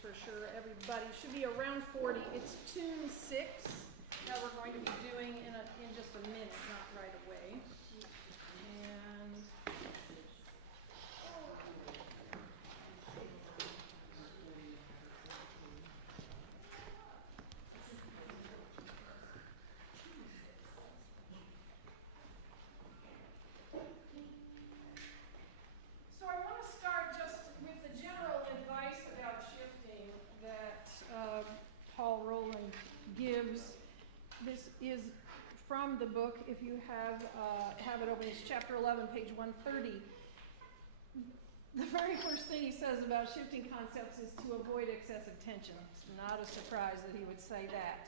for sure. Everybody should be around 40. It's tune 6 that we're going to be doing in just a minute, not right away. And so I want to start just with the general advice about shifting that Paul Rolland gives. This is from the book. If you have it open, it's chapter 11, page 130. The very first thing he says about shifting concepts is to avoid excessive tension. It's not a surprise that he would say that.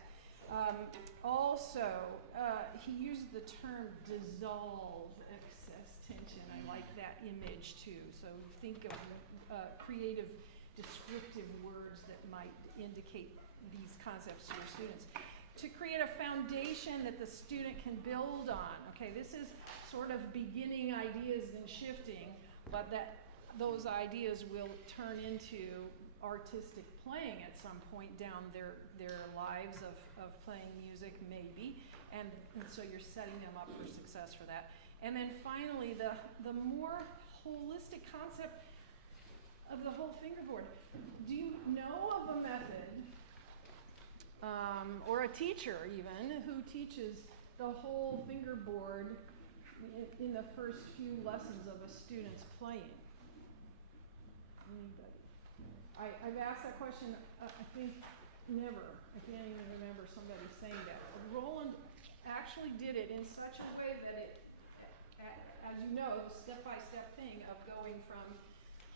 He used the term dissolve excess tension. I like that image too. So think of creative, descriptive words that might indicate these concepts to your students. To create a foundation that the student can build on. Okay, this is sort of beginning ideas in shifting, but that those ideas will turn into artistic playing at some point down their lives of playing music, maybe, and so you're setting them up for success for that. And then finally, the more holistic concept of the whole fingerboard. Do you know of a method, or a teacher even, who teaches the whole fingerboard in the first few lessons of a student's playing? Anybody? I've asked that question, I think never. I can't even remember somebody saying that. Rolland actually did it in such a way that it, as you know, the step-by-step thing of going from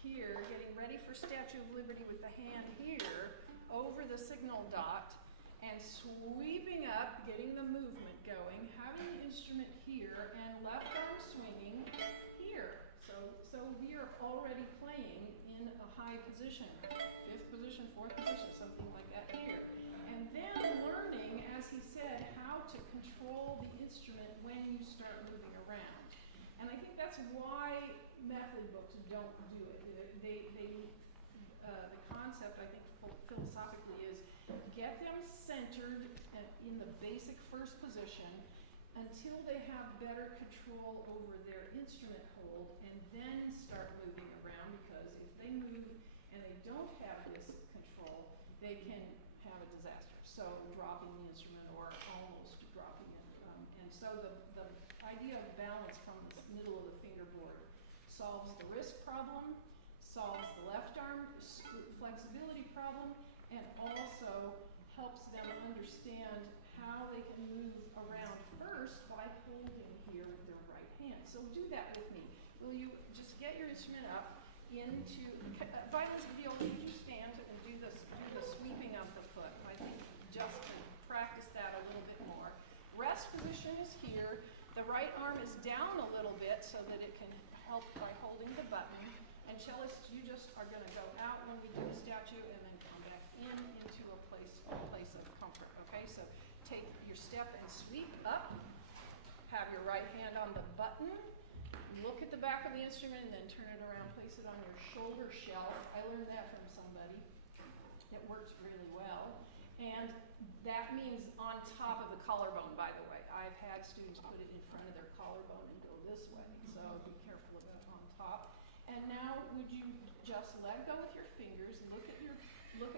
here, getting ready for Statue of Liberty with the hand here, over the signal dot, and sweeping up, getting the movement going, having the instrument here, and left arm swinging here. So we are already playing in a high position, 5th position, 4th position, something like that here. And then learning, as he said, how to control the instrument when you start moving around. And I think that's why method books don't do it. The concept, I think, philosophically is get them centered in the basic first position until they have better control over their instrument hold, and then start moving around, because if they move and they don't have this control, they can have a disaster. So dropping the instrument or almost dropping it. And so the idea of balance from the middle of the fingerboard solves the wrist problem, solves the left arm flexibility problem, and also helps them understand how they can move around first by holding here with their right hand. So do that with me. Will you just get your instrument up into, violins, viola, would you stand and do the sweeping of the foot? I think just to practice that a little bit more. Rest position is here. The right arm is down a little bit so that it can help by holding the button. And cellists, you just are going to go out when we do the statue and then come back into a place of comfort. Okay, so take your step and sweep up. Have your right hand on the button. Look at the back of the instrument and then turn it around. Place it on your shoulder shelf. I learned that from somebody. It works really well. And that means on top of the collarbone, by the way. I've had students put it in front of their collarbone and go this way. So be careful about on top. And now, would you just let go with your fingers? Look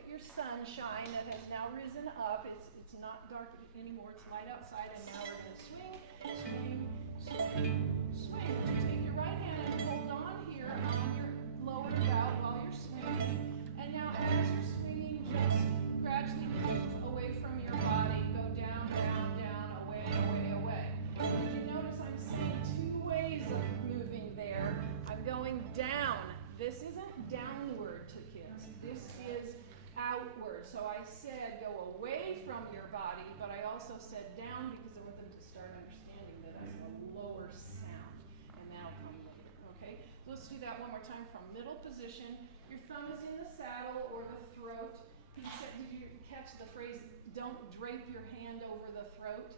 at your sunshine that has now risen up. It's not dark anymore. It's light outside. And now we're going to swing, swing, swing, swing. Take your right hand and hold on here on your lower bout while you're swinging. And now, as you're swinging, just gradually move away from your body. Go down, down, down, away, away, away. Did you notice I'm saying 2 ways of moving there? I'm going down. This isn't downward to kids. This is outward. So I said go away from your body, but I also said down because I want them to start understanding that as a lower sound. And that'll come later. Okay? So let's do that one more time from middle position. Your thumb is in the saddle or the throat. He said, did you catch the phrase, don't drape your hand over the throat?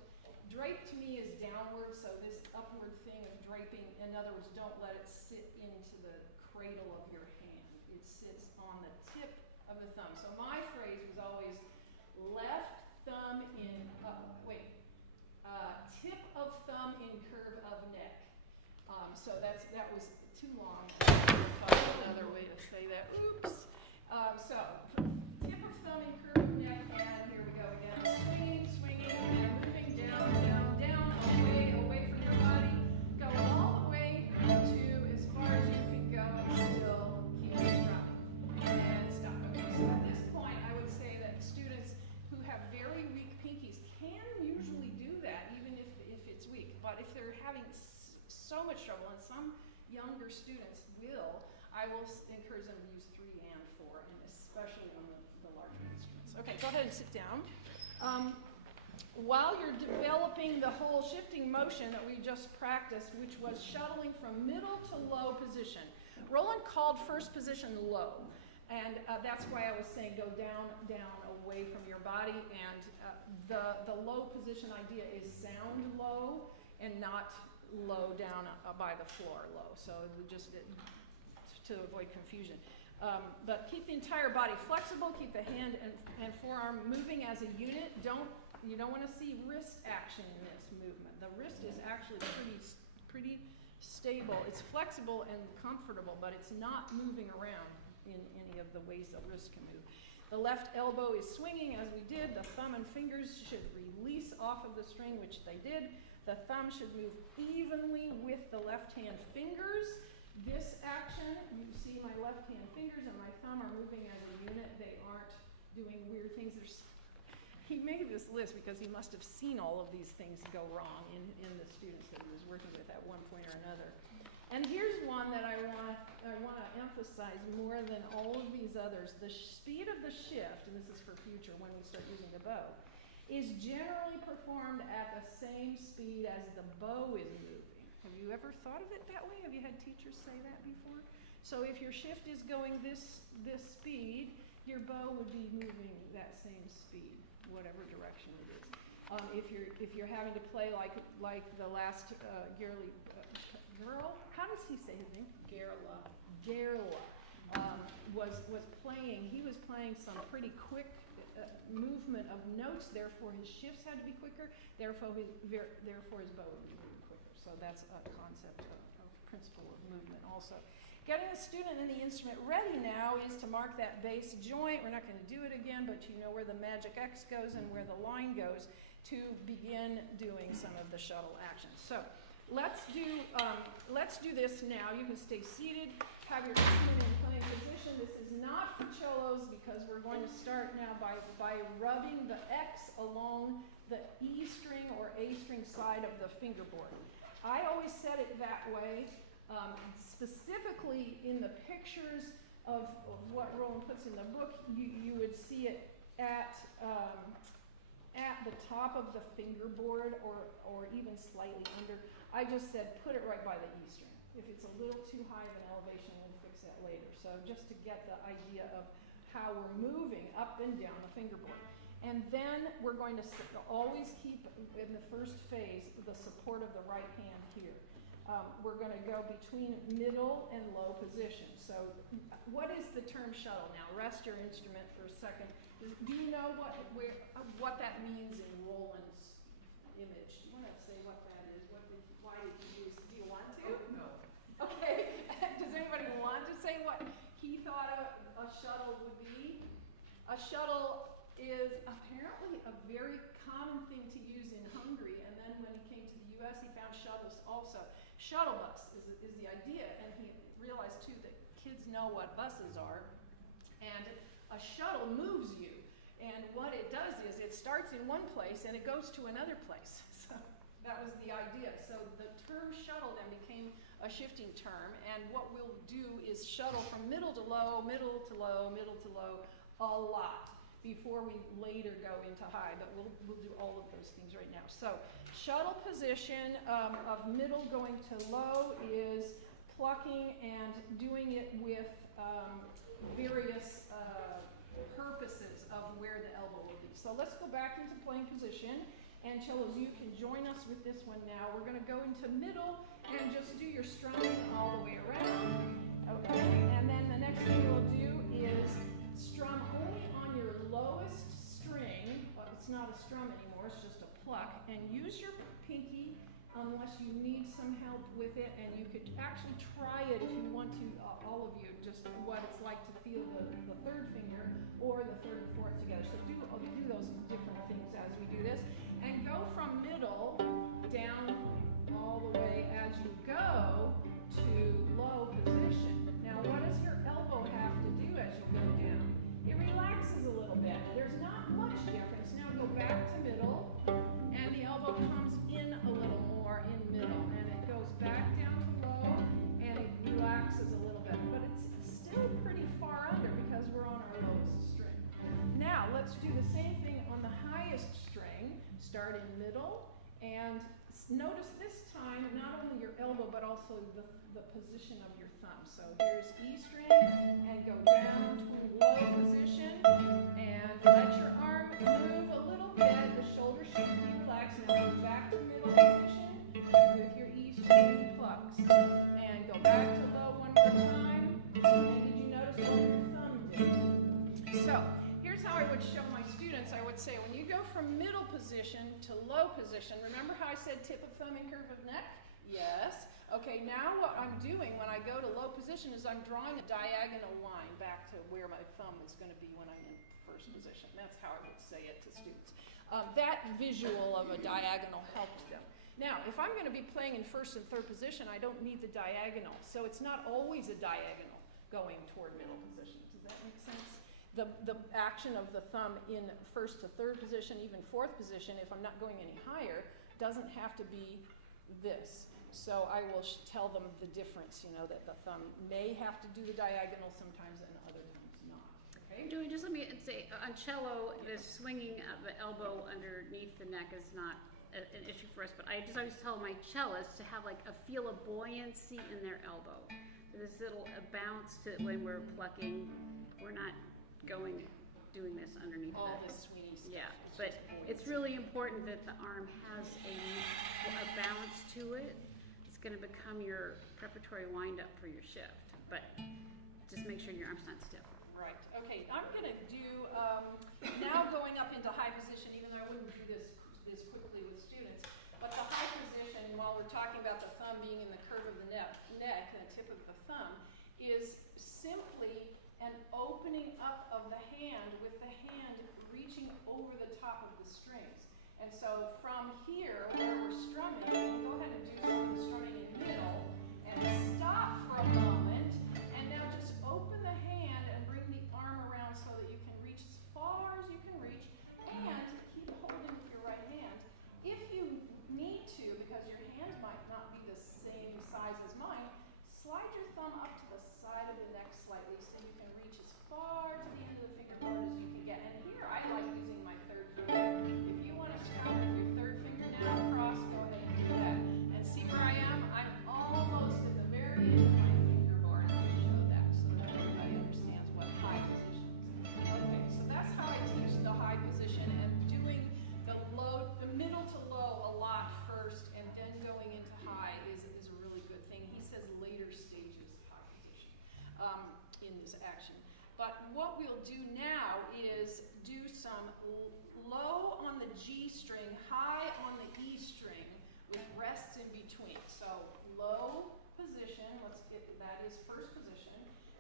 Drape to me is downward, so this upward thing of draping, in other words, don't let it sit into the cradle of your hand. It sits on the tip of the thumb. So my phrase was always left thumb in, tip of thumb in curve of neck. So that was too long. I'll find another way to say that. Oops. So tip of thumb in curve of neck, and here we go again. Swinging, swinging, and moving down, down, down, away from your body. Go all the way to as far as you can go and still keep strumming. And stop. Okay, so at this point, I would say that students who have very weak pinkies can usually do that, even if it's weak. But if they're having so much trouble, and some younger students will, I will encourage them to use 3 and 4, and especially on the larger instruments. Okay, go ahead and sit down. While you're developing the whole shifting motion that we just practiced, which was shuttling from middle to low position, Rolland called first position low. And that's why I was saying go down, down, away from your body. And the low position idea is sound low and not low down by the floor low. So just to avoid confusion. But keep the entire body flexible. Keep the hand and forearm moving as a unit. You don't want to see wrist action in this movement. The wrist is actually pretty stable. It's flexible and comfortable, but it's not moving around in any of the ways the wrist can move. The left elbow is swinging as we did. The thumb and fingers should release off of the string, which they did. The thumb should move evenly with the left hand fingers. This action, you see my left hand fingers and my thumb are moving as a unit. They aren't doing weird things. He made this list because he must have seen all of these things go wrong in the students that he was working with at one point or another. And here's one that I want to emphasize more than all of these others. The speed of the shift, and this is for future when we start using the bow, is generally performed at the same speed as the bow is moving. Have you ever thought of it that way? Have you had teachers say that before? So if your shift is going this speed, your bow would be moving that same speed, whatever direction it is. If you're having to play like the last Gerl, how does he say his name? Gerla was playing. He was playing some pretty quick movement of notes. Therefore, his shifts had to be quicker. Therefore, his bow would be moving quicker. So that's a concept of principle of movement also. Getting the student and the instrument ready now is to mark that bass joint. We're not going to do it again, but you know where the magic X goes and where the line goes to begin doing some of the shuttle actions. So let's do this now. You can stay seated, have your instrument in playing position. This is not for cellos because we're going to start now by rubbing the X along the E string or A string side of the fingerboard. I always set it that way. Specifically in the pictures of what Rolland puts in the book, you would see it at the top of the fingerboard or even slightly under. I just said put it right by the E string. If it's a little too high of an elevation, we'll fix that later. So just to get the idea of how we're moving up and down the fingerboard. And then we're going to always keep in the first phase the support of the right hand here. We're going to go between middle and low position. So what is the term shuttle now? Rest your instrument for a second. Do you know what that means in Rolland's image? Do you want to say what that is? Why did you use? Do you want to? No. Okay. Does anybody want to say what he thought a shuttle would be? A shuttle is apparently a very common thing to use in Hungary, and then when he came to the U.S., he found shuttles also. Shuttle bus is the idea, and he realized too that kids know what buses are, and a shuttle moves you, and what it does is it starts in one place and it goes to another place. So that was the idea. So the term shuttle then became a shifting term, and what we'll do is shuttle from middle to low, middle to low, middle to low a lot before we later go into high, but we'll do all of those things right now. So shuttle position of middle going to low is plucking and doing it with various purposes of where the elbow will be. So let's go back into playing position, and cellos, you can join us with this one now. We're going to go into middle and just do your strumming all the way around, okay? And then the next thing we'll do is strum only on your lowest string. Well, it's not a strum anymore, it's just a pluck. And use your pinky unless you need some help with it. And you could actually try it if you want to, all of you, just what it's like to feel the third finger or the third and fourth together. So do those different things as we do this. And go from middle down all the way as you go to low position. Now, what does your elbow have to do as you go down? It relaxes a little bit. There's not much difference. Now go back to middle, and the elbow comes in a little more in middle, and it goes back down to low, and it relaxes a little bit. But it's still pretty far under because we're on our lowest string. Now, let's do the same thing on the highest string. Start in middle, and notice this time not only your elbow but also the position of your thumb. So here's E string, and go down to low position, and let your arm move a little bit. The shoulder should be relaxed. Now go back to middle position with your E string plucks, and go back to low one more time. And did you notice what your thumb did? So here's how I would show my students. I would say when you go from middle position to low position, remember how I said tip of thumb and curve of neck? Yes. Okay, now what I'm doing when I go to low position is I'm drawing a diagonal line back to where my thumb is going to be when I'm in first position. That's how I would say it to students. That visual of a diagonal helped them. Now, if I'm going to be playing in first and third position, I don't need the diagonal. So it's not always a diagonal going toward middle position. Does that make sense? The action of the thumb in first to third position, even fourth position, if I'm not going any higher, doesn't have to be this. So I will tell them the difference, that the thumb may have to do the diagonal sometimes and other times not. Okay? Joey, just let me say, on cello, the swinging of the elbow underneath the neck is not an issue for us, but I just always tell my cellists to have feel a buoyancy in their elbow. This little bounce to when we're plucking, we're not doing this underneath all this swinging stuff. Yeah, but it's really important that the arm has a bounce to it. It's going to become your preparatory wind-up for your shift, but just make sure your arm's not stiff. Right. Okay, I'm going to do, now going up into high position, even though I wouldn't do this quickly with students, but the high position, while we're talking about the thumb being in the curve of the neck and the tip of the thumb, is simply an opening up of the hand with the hand reaching over the top of the strings. And so from here, where we're strumming, we can go ahead and do some strumming in middle, and stop for a moment, and now just open the hand and bring the arm around so that you can reach as far as you can reach, and keep holding with your right hand. If you need to, because your hand might not be the same size as mine, slide your thumb up to the side of the neck slightly so you can reach as far to the end of the fingerboard as you can get. And here I like using my third finger. If you want to start with your third finger now across, go ahead and do that. And see where I am? I'm almost at the very end of my fingerboard. Let me show that so that everybody understands what high position is. Okay, so that's how I teach the high position, and doing the middle to low a lot first and then going into high is a really good thing. He says later stages high position in this action. But what we'll do now is do some low on the G string, high on the E string, with rests in between. So low position, that is first position.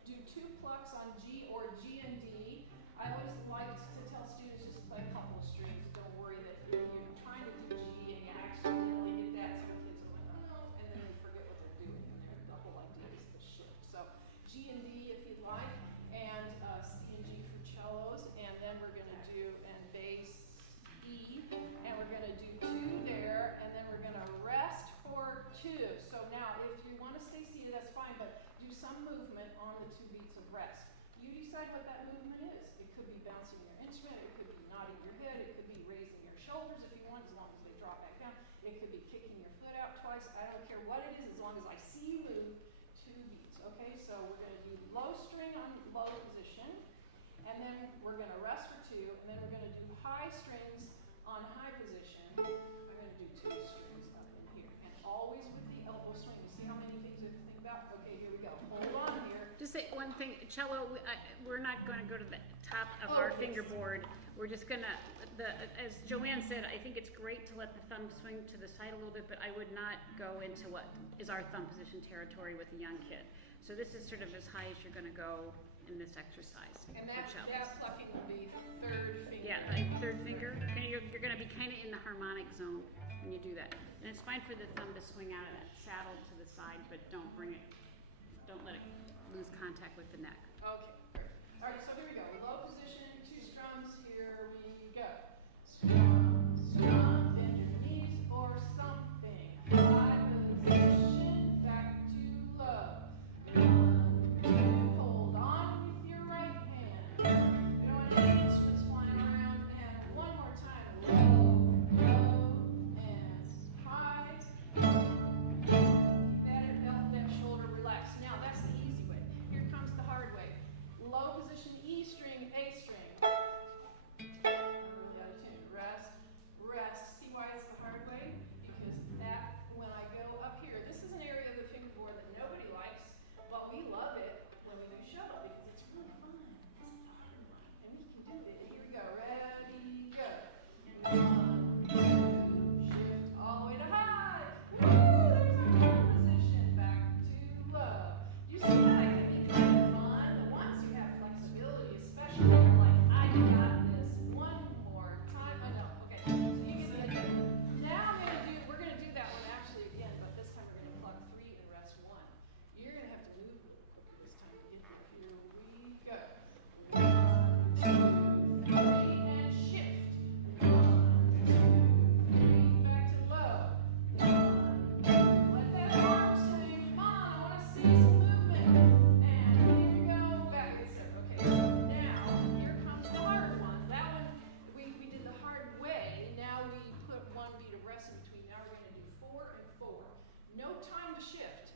Do 2 plucks on G or G and D. I always like to tell students just play a couple strings. Don't worry that if you're trying to do G and you accidentally get that, some kids are like, oh no, and then they forget what they're doing. And the whole idea is the shift. So G and D if you'd like, and C and G for cellos, and then we're going to do and bass E, and we're going to do 2 there, and then we're going to rest for 2. So now if you want to stay seated, that's fine, but do some movement on the 2 beats of rest. You decide what that movement is. It could be bouncing your instrument, it could be nodding your head, it could be raising your shoulders if you want, as long as they drop back down. It could be kicking your foot out twice. I don't care what it is, as long as I see you move 2 beats. Okay, so we're going to do low string on low position, and then we're going to rest for 2, and then we're going to do high strings on high position. I'm going to do 2 strings up in here, and always with the elbow swing. You see how many things you have to think about? Okay, here we go. Hold on here. Just say one thing, cello, we're not gonna go to the top of our yes. fingerboard. We're just gonna, as Joanne said, I think it's great to let the thumb swing to the side a little bit, but I would not go into what is our thumb position territory with a young kid. So this is sort of as high as you're gonna go in this exercise. And for that cellos. plucking will be third finger. Yeah, like third finger. You're gonna be kind of in the harmonic zone when you do that. And it's fine for the thumb to swing out of that saddle to the side, but don't let it lose contact with the neck. Okay, perfect. All right, so here we go. Low position, 2 strums. Here we go. Strum, strum, bend your knees or something. High position, back to low. 1, 2, hold on with your right hand. You don't want any instruments flying around. And one more time. Low, low, and high. That shoulder relaxed. Now that's the easy way. Here comes the hard way. Low position, E string, A string. I'm really out of tune. Rest, rest. See why it's the hard way? Because that, when I go up here, this is an area of the fingerboard that nobody likes, but we love it when we do shuttle because it's really fun. It's the hard one. And we can do it. Here we go. Ready, go. 1, 2, shift all the way to high. Woo! There's our third position. Back to low. You see that I can be kind of fun. Once you have flexibility, especially when you're like, I got this. One more time. I know. Okay. So you get the idea. Now we're gonna do that one actually again, but this time we're gonna pluck 3 and rest 1. You're gonna have to move a little quicker this time to get here. Here we go. 1, 2, 3, and shift. 1, 2, 3, back to low. 1, 2, let that arm swing. Come on, I want to see some movement. And here we go, back. Okay, so now here comes the hard one. That one we did the hard way. Now we put 1 beat of rest in between. Now we're going to do 4 and 4. No time to shift,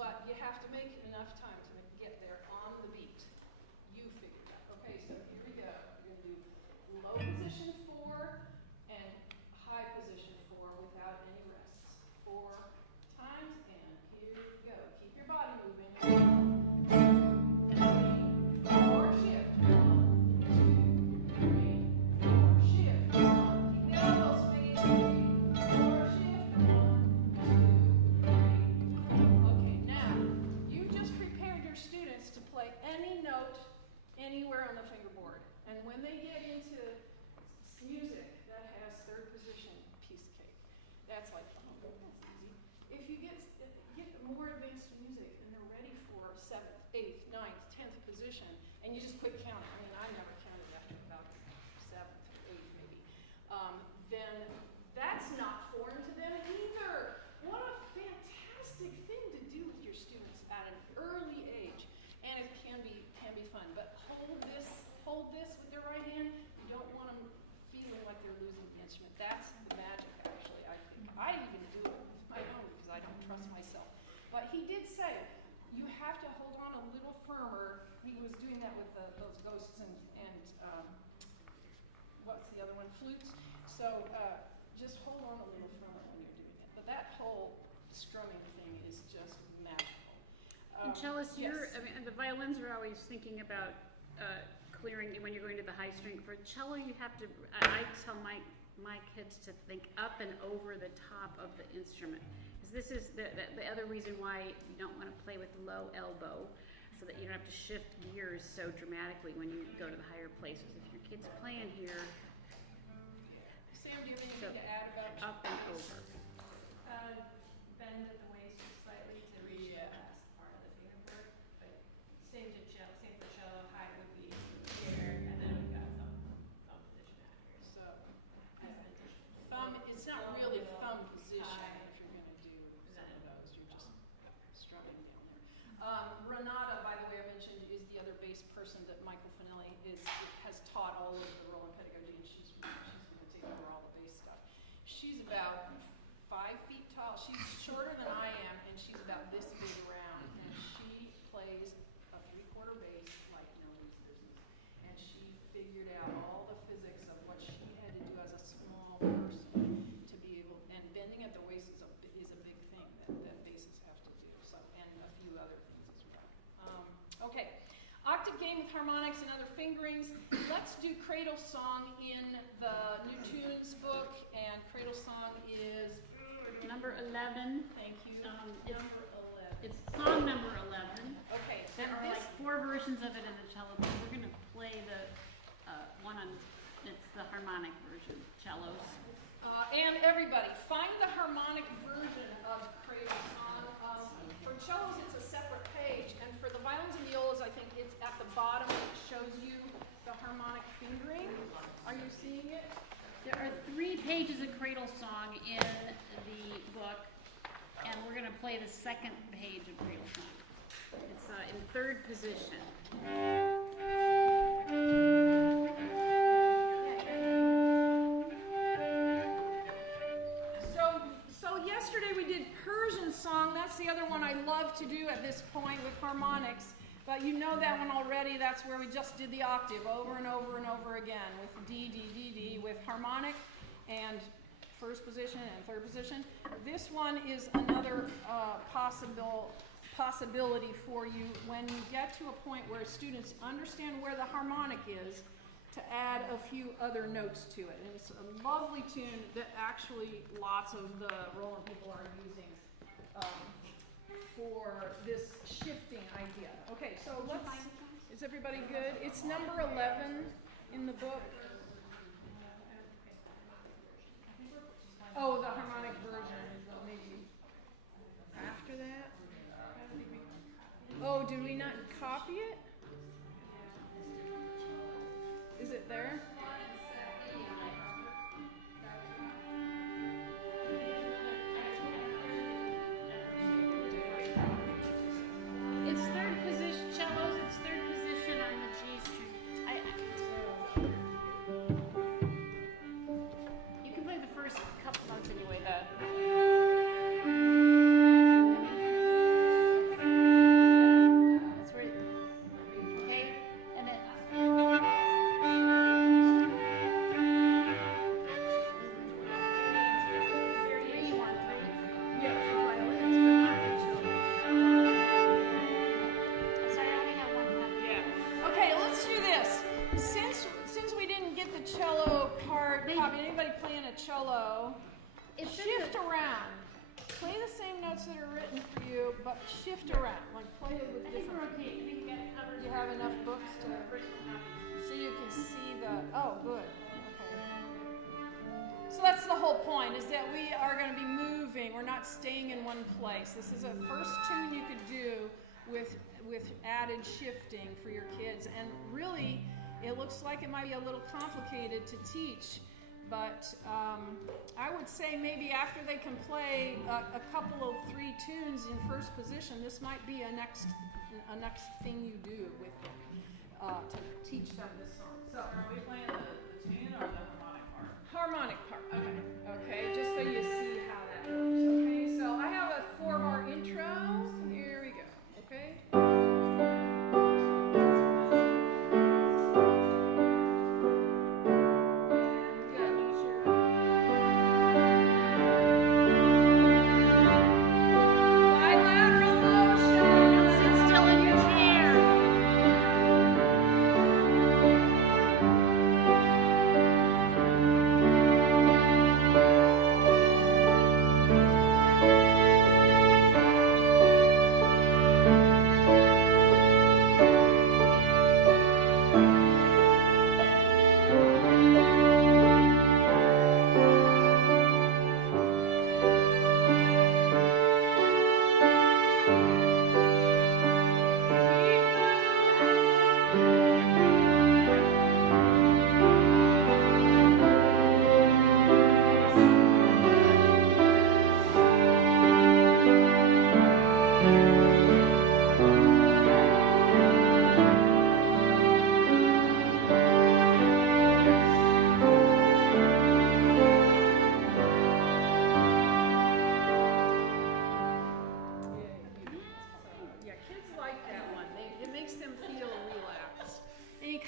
but you have to make enough time to get there on the beat. You figured that. Okay, so here we go. We're going to do low position 4 and high position 4 without any rests. 4 times, and here we go. Keep your body moving. 1, 2, 3, 4, shift. 1, 2, 3, 4, shift. 1, keep the elbows swinging. 3, 4, shift. 1, 2, 3, 4. Okay, now you just prepared your students to play any note anywhere on the fingerboard. And when they get into music that has third position, piece of cake. That's like, oh, that's easy. If you get more advanced music and they're ready for 7th, 8th, 9th, 10th position, and you just quit counting. I mean, I never counted that about 7th or 8th maybe. Then that's not foreign to them either. What a fantastic thing to do with your students at an early age, and it can be fun. But hold this with their right hand. You don't want them feeling like they're losing the instrument. That's the magic, actually. I think I even do it with my own because I don't trust myself. But he did say you have to hold on a little firmer. He was doing that with those ghosts and what's the other one? Flutes. So just hold on a little firmer when you're doing it. But that whole strumming thing is just magical. And cellists, yes. I mean, the violins are always thinking about clearing when you're going to the high string. For cello, you have to. I tell my kids to think up and over the top of the instrument. Because this is the other reason why you don't want to play with the low elbow, so that you don't have to shift gears so dramatically when you go to the higher places. If your kid's playing here, Sam, do you have anything to add about up and over. Bend at the waist just slightly to reach the last part of the fingerboard. But same for cello, high would be here, and then we've got thumb position out here. So As an additional. thumb, it's not really thumb position High. if you're going to do some of those. You're just strumming down there. Renata, by the way, I mentioned, is the other bass person that Michael Finelli has taught all over the Rolland Pedagogy, and she's going to take over all the bass stuff. She's about 5 feet tall. She's shorter than I am, and she's about this big around. And she plays a 3/4 bass like nobody's business. And she figured out all the physics of what she had to do as a small person to be able. And bending at the waist is a big thing that basses have to do. So, and a few other things as well. Okay, octave game with harmonics and other fingerings. Let's do Cradle Song in the New Tunes book, and Cradle Song is Number 11. thank you. It's, Number 11. it's song number 11. Okay, There and are this, like 4 versions of it in the cello, but we're going to play the one on, it's the harmonic version, cellos. and everybody, find the harmonic version of Cradle Song. For cellos, it's a separate page, and for the violins and violas, I think it's at the bottom. It shows you the harmonic fingering. Are you seeing it? There are 3 pages of Cradle Song in the book, and we're going to play the second page of Cradle Song. It's in 3rd position. So yesterday we did Persian Song. That's the other one I love to do at this point with harmonics. But you know that one already. That's where we just did the octave over and over and over again with D, D, D, D, with harmonic and 1st position and 3rd position. This one is another possibility for you when you get to a point where students understand where the harmonic is, to add a few other notes to it. And it's a lovely tune that actually lots of the Rolland people are using for this shifting idea. Okay, so let's, is everybody good? It's number 11 in the book. Oh, the harmonic version is maybe after that? Oh, did we not copy it? Is it there? It's 3rd position, cellos, it's 3rd position on the G string. You can play the first couple notes anyway, that's where, okay, and then, three, you want 3? Yeah, for violins, but not for children. Sorry, I only have 1 copy. Yeah. Okay, let's do this. Since we didn't get the cello part copied, anybody playing a cello, It's in shift the- around. Play the same notes that are written for you, but shift around. Like play it with I think we're different. okay. I think we got it covered. You have enough books to, so you can see the. Oh, good. Okay. So that's the whole point, is that we are going to be moving. We're not staying in one place. This is a first tune you could do with added shifting for your kids. And really, it looks like it might be a little complicated to teach. But I would say maybe after they can play a couple of 3 tunes in 1st position, this might be a next thing you do with them to teach them this song. So Are we playing the tune or the harmonic part? harmonic part. Okay. Okay, just so you see how that works. Okay, so I have a 4-bar intro. Here we go. Okay. Bilateral motion. Sit still in your chair.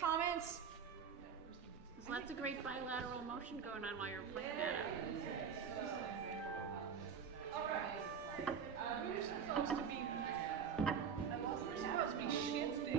comments? There's lots of great bilateral motion going on while you're playing that out. All right. We're supposed to be shifting.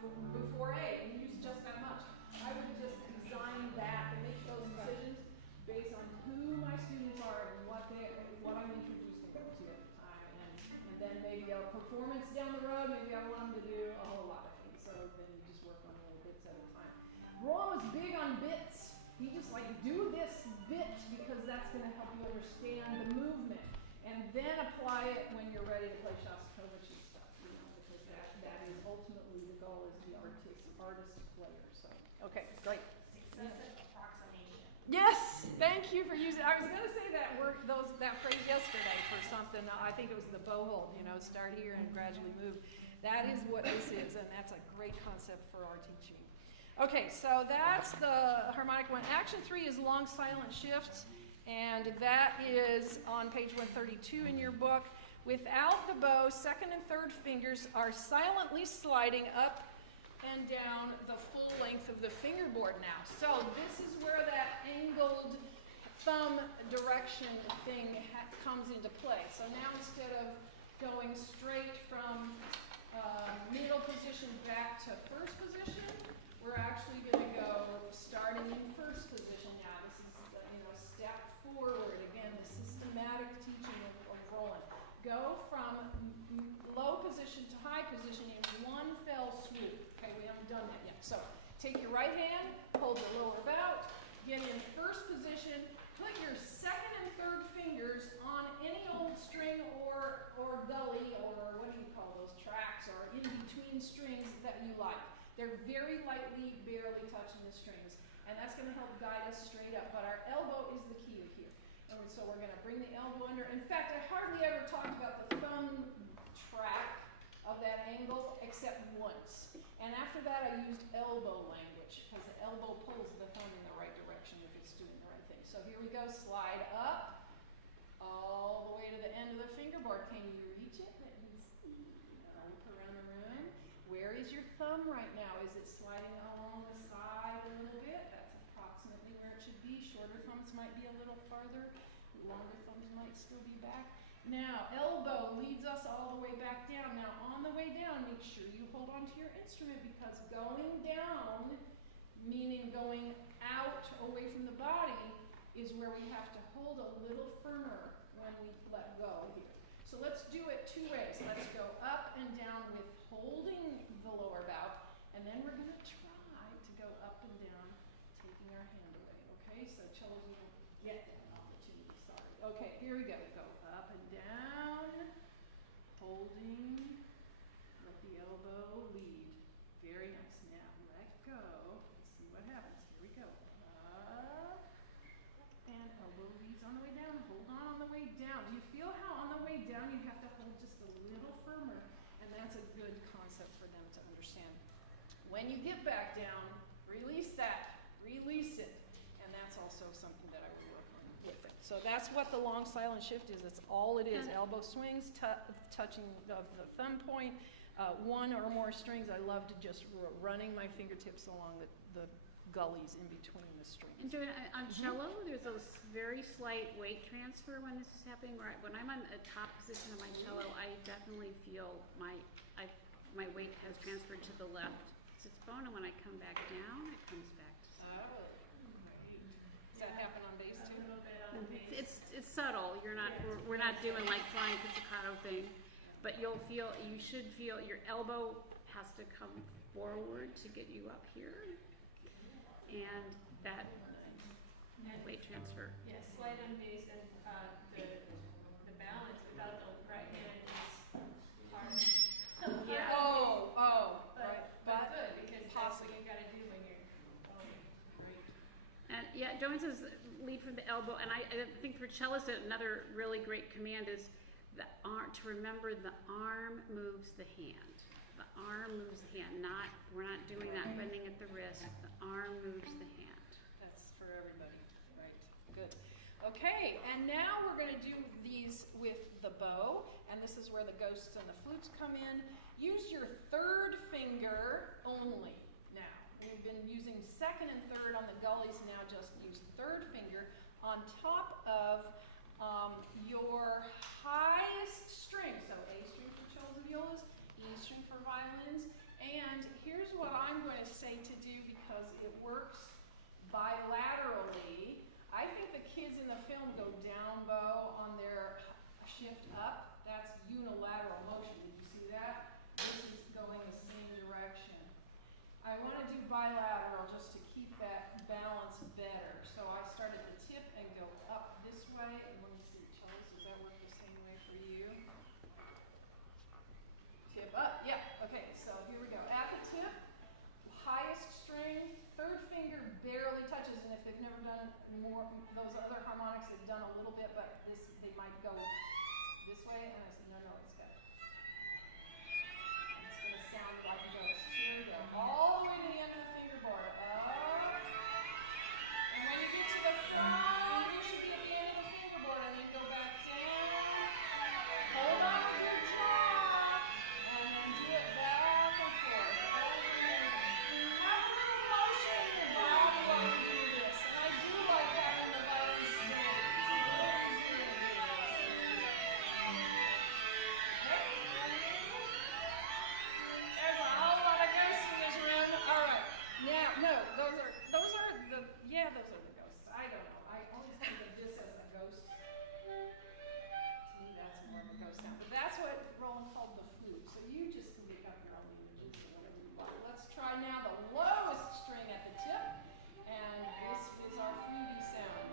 before A, and use just that much. I would just design that and make those decisions based on who my students are and what I'm introducing them to at the time, and then maybe a performance down the road. Maybe I want them to do a whole lot of things. So then you just work on little bits at a time. Rolland was big on bits. He just like, do this bit because that's going to help you understand the movement, and then apply it when you're ready to play Shostakovich and stuff, because that is ultimately the goal, is the artist player. So, okay, great. Successive approximation. Yes, thank you for using. I was going to say that that phrase yesterday for something. I think it was the bow hold. Start here and gradually move. That is what this is, and that's a great concept for our teaching. Okay, so that's the harmonic one. Action 3 is long silent shifts, and that is on page 132 in your book. Without the bow, second and third fingers are silently sliding up and down the full length of the fingerboard now. So this is where that angled thumb direction thing comes into play. So now instead of going straight from middle position back to first position, we're actually going to go starting in first position now. This is step forward. Again, the systematic teaching of Rolland. Go from low position to high position in one fell swoop. Okay, we haven't done that yet. So take your right hand, hold the lower bout, get in first position, put your second and third fingers on any old string or gully, or what do you call those, tracks, or in between strings that you like. They're very lightly, barely touching the strings, and that's going to help guide us straight up. But our elbow is the key here. And so we're going to bring the elbow under. In fact, I hardly ever talked about the thumb track of that angle except once. And after that, I used elbow language, because the elbow pulls the thumb in the right direction if it's doing the right thing. So here we go. Slide up all the way to the end of the fingerboard. Can you reach it? Let me see. Look around the room. Where is your thumb right now? Is it sliding along the side a little bit? That's approximately where it should be. Shorter thumbs might be a little farther. Longer thumbs might still be back. Now, elbow leads us all the way back down. Now, on the way down, make sure you hold on to your instrument, because going down, meaning going out away from the body, is where we have to hold a little firmer when we let go here. So let's do it two ways. Let's go up and down with holding the lower bout, and then we're going to try to go up and down, taking our hand away. Okay, so cellos, you don't get that opportunity. Sorry. Okay, here we go. Go up and down, holding, let the elbow lead. Very nice. Now let go. Let's see what happens. Here we go. Up, and elbow leads on the way down. Hold on the way down. Do you feel how on the way down you have to hold just a little firmer? And that's a good concept for them to understand. When you get back down, release that. Release it. And that's also something that I will work on with it. So that's what the long silent shift is. It's all it is. Elbow swings, touching of the thumb point, one or more strings. I love to just running my fingertips along the gullies in between the strings. And on cello, there's a very slight weight transfer when this is happening. Right, when I'm on a top position of my cello, I definitely feel my weight has transferred to the left sits bone, and when I come back down, it comes back to center. Oh, great. Does that happen on bass too? A little bit on the bass. It's subtle. We're not doing like flying pizzicato thing, but you should feel your elbow has to come forward to get you up here, and that weight transfer. Yeah, slight on bass, and the balance without the right hand is hard. Yeah. But good, because that's what you gotta do when you're great. And yeah, Joan says lead from the elbow, and I think for cellists another really great command is to remember the arm moves the hand. The arm moves the hand. We're not doing that bending at the wrist. The arm moves the hand. That's for everybody, right? Good. Okay, and now we're going to do these with the bow, and this is where the ghosts and the flutes come in. Use your third finger only now. We've been using second and third on the gullies, now just use third finger on top of your highest string. So A string for cellos and violas, E string for violins, And here's what I'm going to say to do because it works bilaterally. I think the kids in the film go down bow on their shift up. That's unilateral motion. Did you see that? This is going the same direction. I want to do bilateral just to keep that balance better. So I start at the tip and go up this way. And let me see, Chelsea, does that work the same way for you? Tip up, yeah, okay, so here we go. At the tip, highest string, third finger barely touches, and if they've never done more, those other harmonics they've done a little bit, but this, they might go this way, and I said, no, it's good. It's gonna sound like ghosts. Here we go, all the way to the end of the fingerboard, up, and when you get to the front, you should be at the end of the fingerboard, and then go back down, hold on with your jaw, and then do it back and forth. Have a little motion in your body while you do this. And I do like having the body straight. It's a little easier to do this. Okay? There's a whole lot of ghosts in this room. All right. Now, no, those are the ghosts. I don't know. I always think of this as a ghost. To me, that's more of a ghost sound. But that's what Rolland called the flute. So you just can make up your own images or whatever you like. Let's try now the lowest string at the tip. And this is our fluty sound.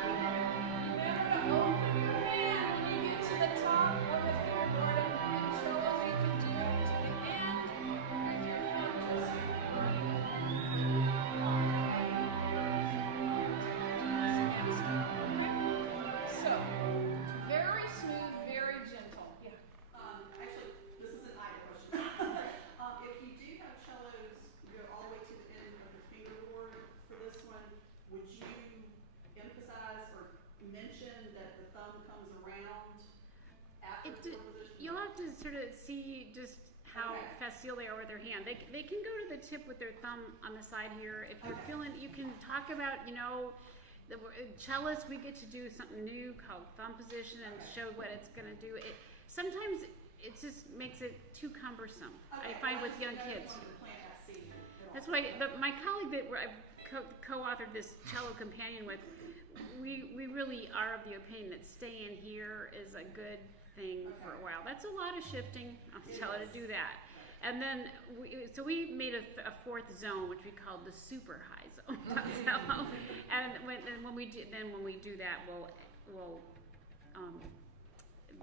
Remember to open your hand when you get to the top of the fingerboard and show us you can do it to the end with your thumb just so, very smooth, very gentle. Yeah. Actually, this is an Ida question. If you do have cellos go all the way to the end of the fingerboard for this one, would you emphasize or mention that the thumb comes around after the fourth position? You'll have to sort of see just how Okay. facile they are with their hand. They can go to the tip with their thumb on the side here. If you're Okay. feeling, you can talk about, the cellists, we get to do something new called thumb position and Okay. show what it's going to do. Sometimes it just makes it too cumbersome. I find with young kids. That's why my colleague that I've co-authored this cello companion with, we really are of the opinion that staying here is a good thing for a while. That's a lot of shifting on the cello to do that. And then we made a fourth zone, which we called the super high zone on cello. And when we do that, we'll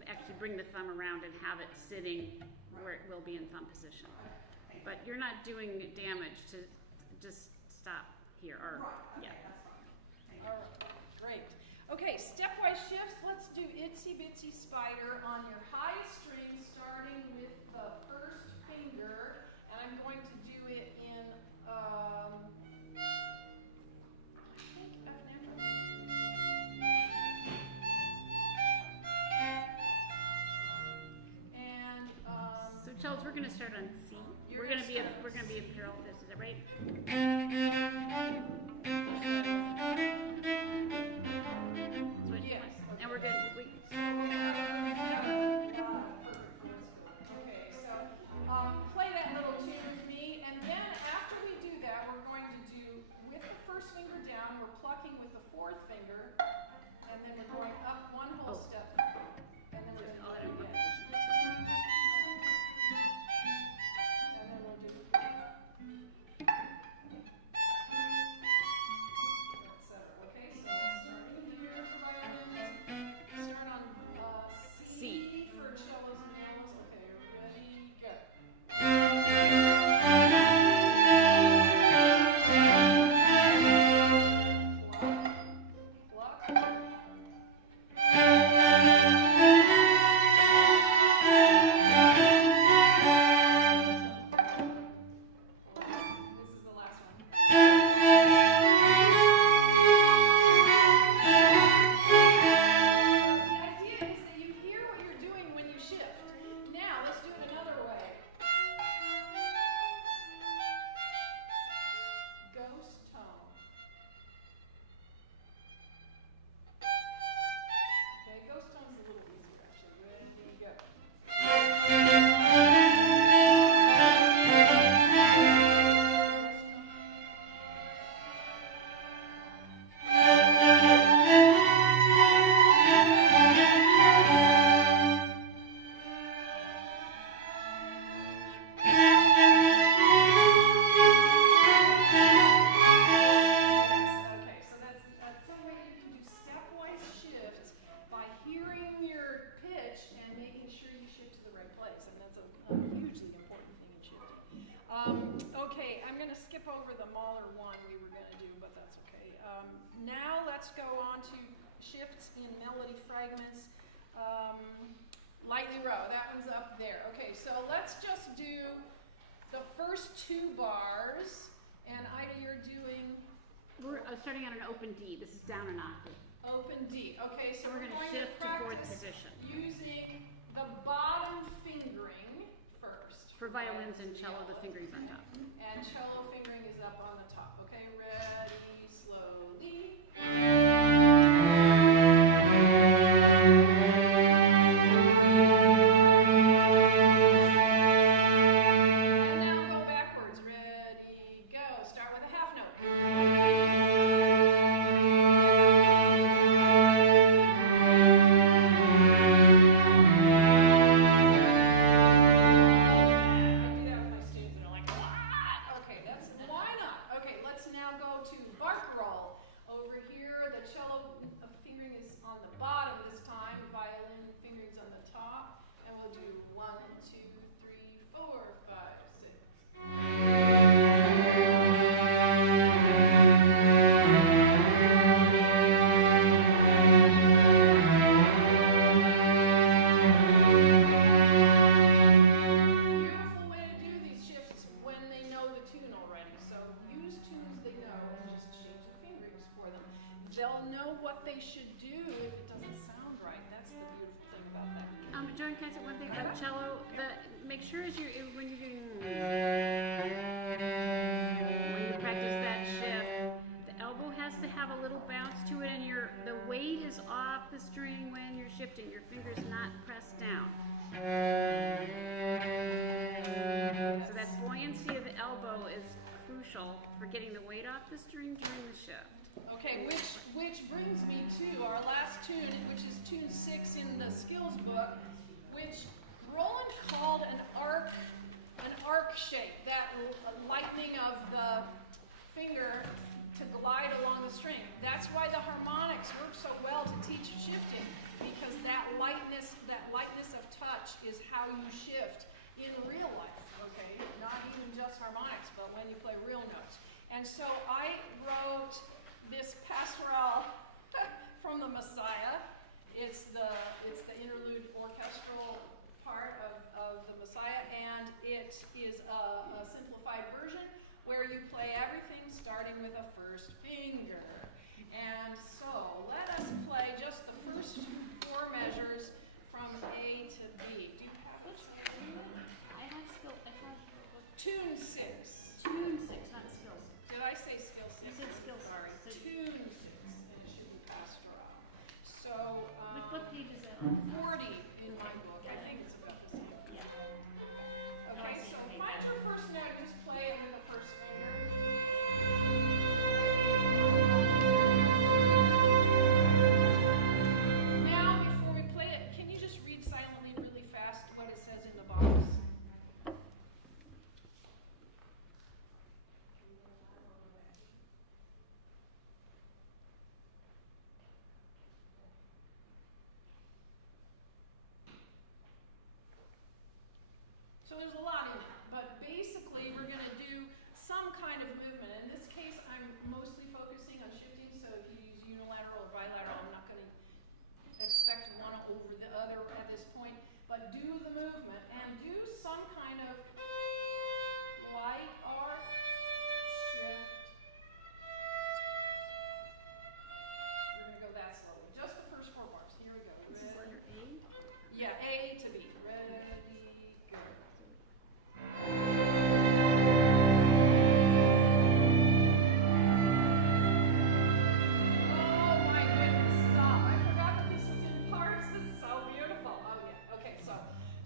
actually bring the thumb around and have it sitting where it will be in thumb position. But you're not doing damage to just stop here. Or yeah. That's fine. Thank you. All right. Great. Okay, stepwise shifts. Let's do Itsy Bitsy Spider on your high string, starting with the first finger, and I'm going to do it in, I think F natural. And So Charles, we're going to start on C. You're We're gonna going to be start on in parallel with this. Is that right? That's what you Yes. want. And we're good. Okay, so play that little tune with me, and then after we do that, we're going to do, with the first finger down, we're plucking with the fourth finger, and then we're going up one whole Oh. step, and then we're All going to that in do one it again. position. And then we'll do Now let's go on to shifts in melody fragments. Lightly row, that one's up there. Okay, so let's just do the first 2 bars, and Ida, you're doing We're starting on an open D. This is down an octave. open D. Okay, so We're we're going going to shift to fourth practice position. using the bottom fingering first. For violins and cello, the fingerings on top. And cello fingering is up on the top. Okay, ready, slowly. And now go backwards. Ready, go. Start with a half note. They'll know what they should do if it doesn't sound right. That's the beautiful thing about that. John, can I say one thing about cello? Make sure as when you practice that shift, the elbow has to have a little bounce to it, and the weight is off the string when you're shifting. Your finger's not pressed down. So that buoyancy of the elbow is crucial for getting the weight off the string during the shift. Okay, which brings me to our last tune, which is tune 6 in the skills book, which Rolland called an arc shape, that lightening of the finger to glide along the string. That's why the harmonics work so well to teach shifting, because that lightness of touch is how you shift in real life, okay? Not even just harmonics, but when you play real notes. And so I wrote this pastoral from the Messiah. It's the interlude orchestral part of the Messiah, and it is a simplified version where you play everything starting with a first finger. And so let us play just the first 4 measures from A to B. Do you have it? I have Tune 6. Tune 6, not skill 6. Did I say skill 6? You said skill 6. Sorry. Tune 6, and it should be pastoral. So, What page is that? 40 in my book. I think it's about the same. Yeah. Okay, so find your first note, just play it with the first finger. Now, before we play it, can you just read silently really fast what it says in the box? So there's a lot in it, but basically we're going to do some kind of movement. In this case, I'm mostly focusing on shifting, so if you use unilateral or bilateral, I'm not going to expect one over the other at this point, but do the movement and do some kind of light arc shift. We're going to go that slowly. Just the first 4 bars. Here we go. This is under A? Yeah, A to B. Ready, go. Oh my goodness, stop. I forgot that this was in parts. This is so beautiful. Oh yeah, okay, so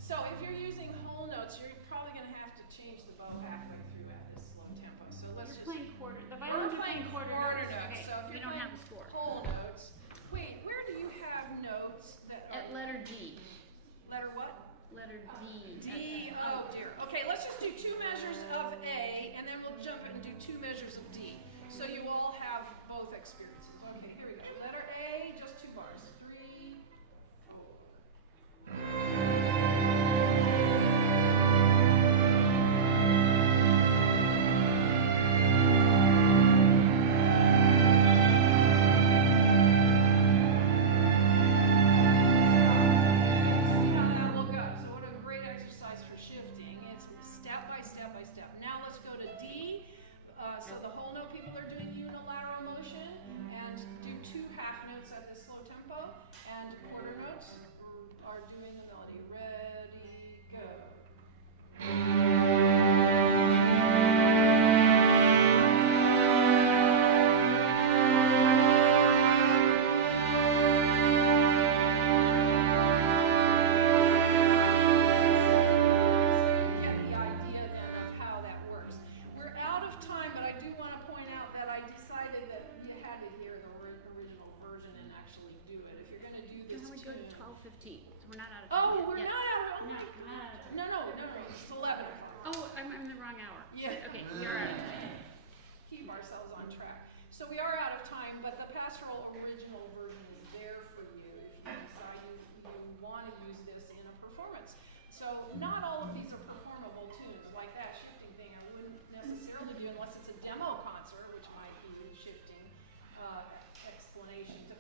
if you're using whole notes, you're probably going to have to change the bow halfway through at this slow tempo. So let's You're just... playing quarter. The We're violins are playing playing quarter notes. Okay, So if we you're don't playing have the score. whole notes... Wait, where do you have notes that are... At letter D. Letter what? Letter D. D, oh dear. Okay, let's just do 2 measures of A, and then we'll jump and do 2 measures of D. So you all have both experiences. Okay, here we go. Letter A, just 2 bars. 3, 4. 12:15, so we're not out of time Oh, yet. we're Yeah. not out. No, we're not out of time. No, it's 11 o'clock. Oh, I'm in the wrong hour. Yeah. Okay, we are out of time. Keep ourselves on track. So we are out of time, but the pastoral original version is there for you if you decide you want to use this in a performance. So not all of these are performable tunes, like that shifting thing. I wouldn't necessarily do unless it's a demo concert, which might be shifting explanation to